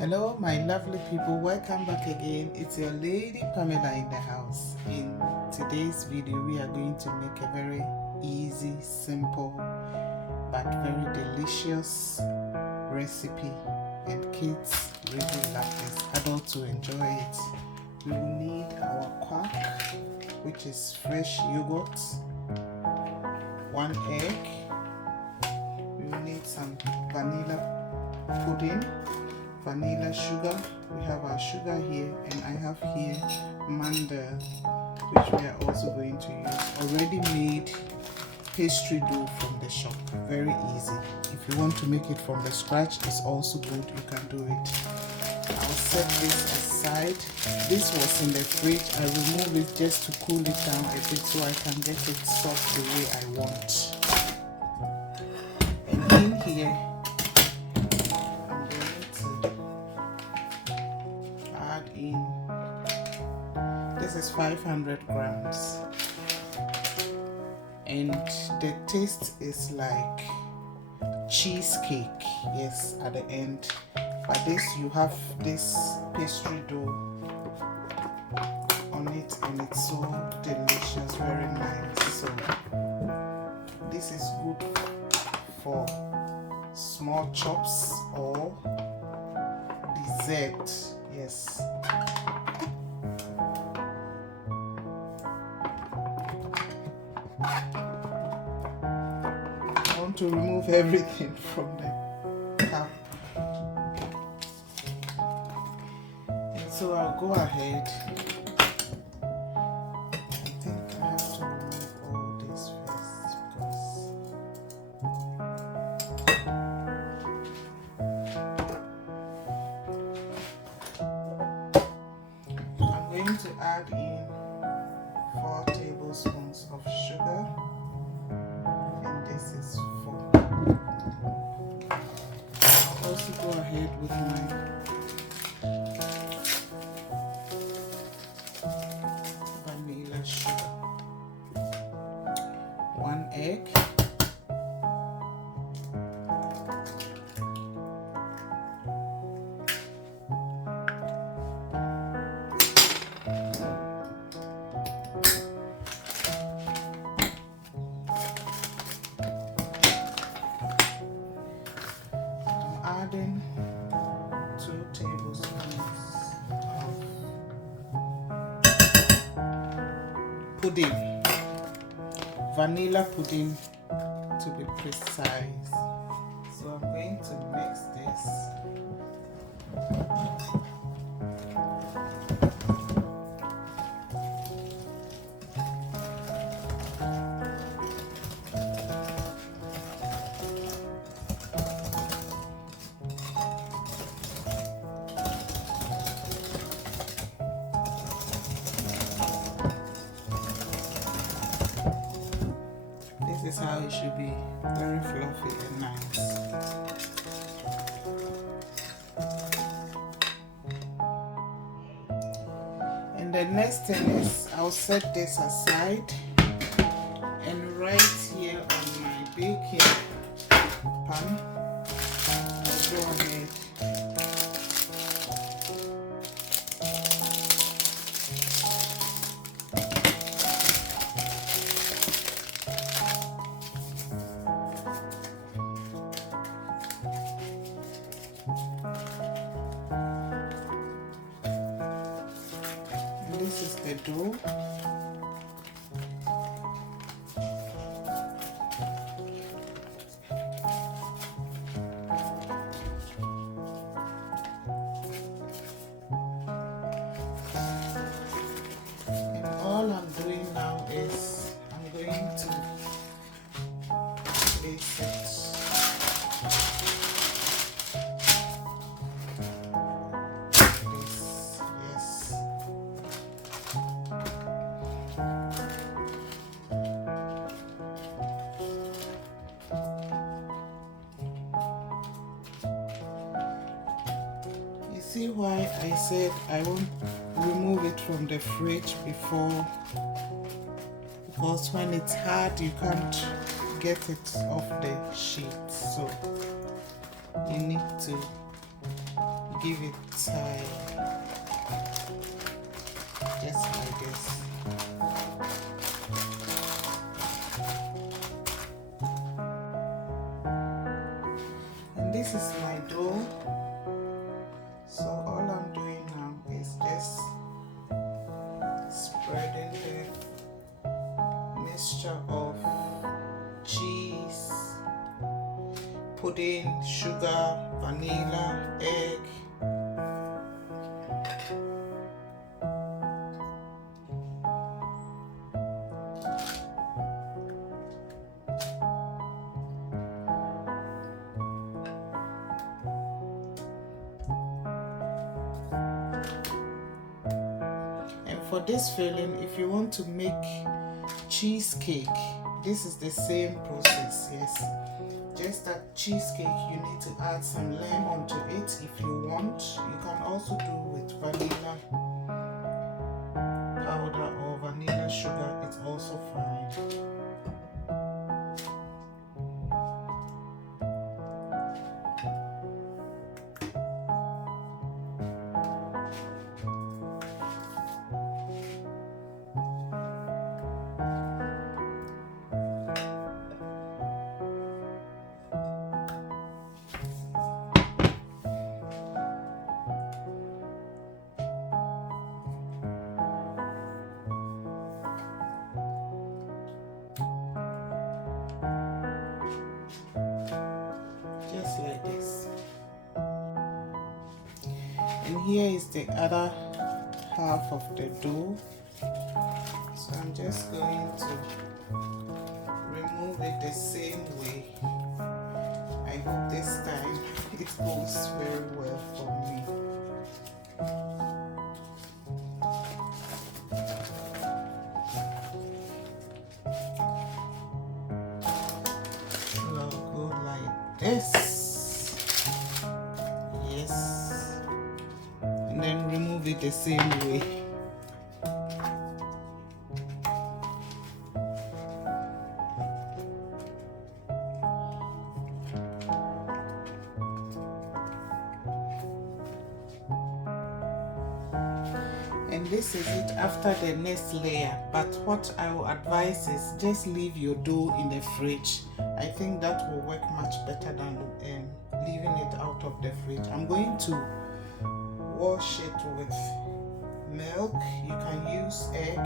Hello my lovely people, welcome back again. It's your lady Pamela in the house. In today's video we are going to make a very easy, simple but very delicious recipe, and kids really love this, adults will enjoy it. We will need our quark, which is fresh yogurt, 1 egg. We will need some vanilla pudding, vanilla sugar. We have our sugar here, and I have here mandel, which we are also going to use. Already made pastry dough from the shop, very easy. If you want to make it from the scratch, it's also good, you can do it. I'll set this aside. This was in the fridge. I remove it just to cool it down a bit so I can get it soft the way I want. And in here this is 500 grams, and the taste is like cheesecake, yes, at the end. But this, you have this pastry dough on it, and it's so delicious, very nice. So this is good for small chops or dessert, yes. I want to remove everything from the cup, and so I'll go ahead. I think I have to remove all this first because I'm going to add in 4 tablespoons of sugar, and this is 4. I'll also go ahead with my vanilla sugar, 1 egg, adding 2 tablespoons of pudding, vanilla pudding to be precise. So I'm going to mix this. This is how it should be, very fluffy and nice. And the next thing is, I'll set this aside, and right here on my baking pan, I'll go ahead this is the dough. And all I'm doing now is I'm going to place it. See why I said I won't remove it from the fridge before, because when it's hard you can't get it off the sheet, so you need to give it time, just like this. And this is my dough. So all I'm doing now is just spreading the mixture of cheese, pudding, sugar, vanilla, egg. For this filling, if you want to make cheesecake, this is the same process. Yes, just that cheesecake, you need to add some lemon to it if you want. You can also do with vanilla powder or vanilla sugar, it's also fine. Just like this. And here is the other half of the dough. So I'm just going to remove it the same way. I hope this time it goes very well for me. I'll go like this. Yes. And then remove it the same way. And this is it after the next layer, but what I will advise is just leave your dough in the fridge. I think that will work much better than leaving it out of the fridge. I'm going to wash it with milk. You can use egg.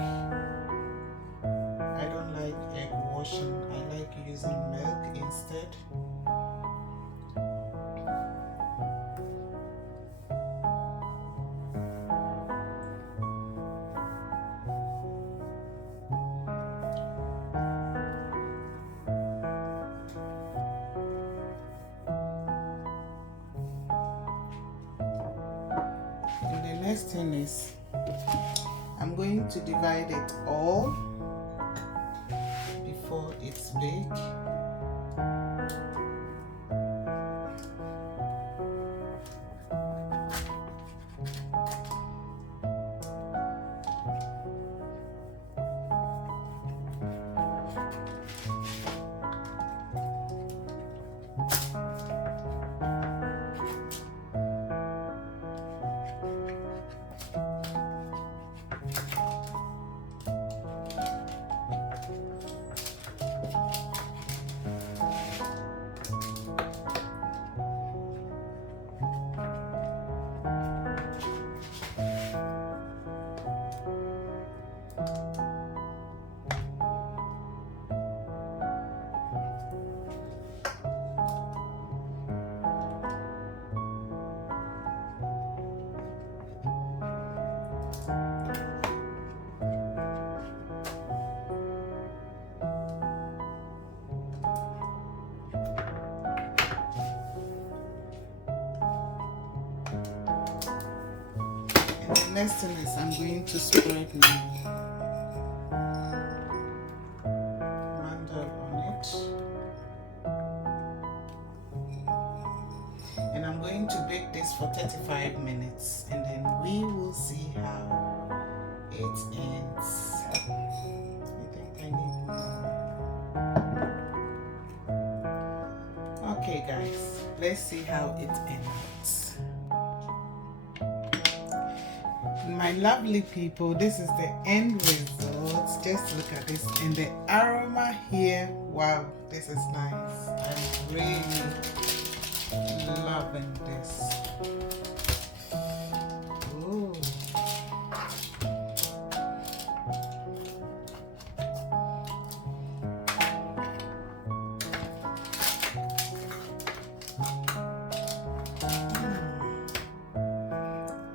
I don't like egg washing. I like using milk instead. Next thing is I'm going to divide it all before it's baked. The next thing is I'm going to spread my mandel on it, and I'm going to bake this for 35 minutes and then we will see how it ends. I think I need more. Okay guys, let's see how it ends. My lovely people, this is the end result. Just look at this, and the aroma here, wow, this is nice. I'm really loving this. Ooh.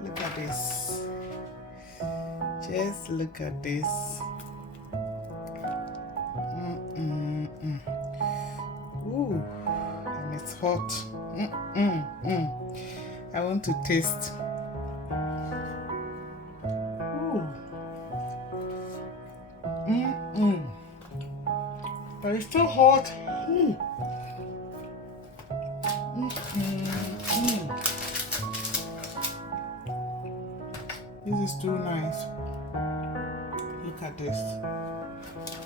Look at this. Just look at this. Ooh, and it's hot. I want to taste. Ooh. But it's still hot. This is too nice. Look at this.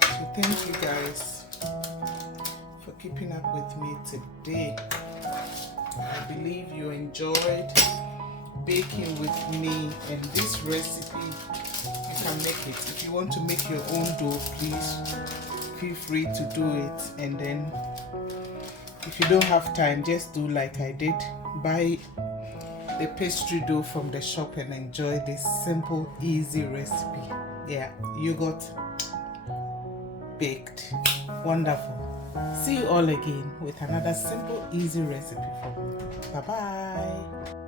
So thank you guys for keeping up with me today. I believe you enjoyed baking with me, and this recipe, you can make it. If you want to make your own dough, please feel free to do it. And then if you don't have time, just do like I did. Buy the pastry dough from the shop and enjoy this simple, easy recipe. Yeah, yogurt baked. Wonderful. See you all again with another simple, easy recipe from me. Bye bye.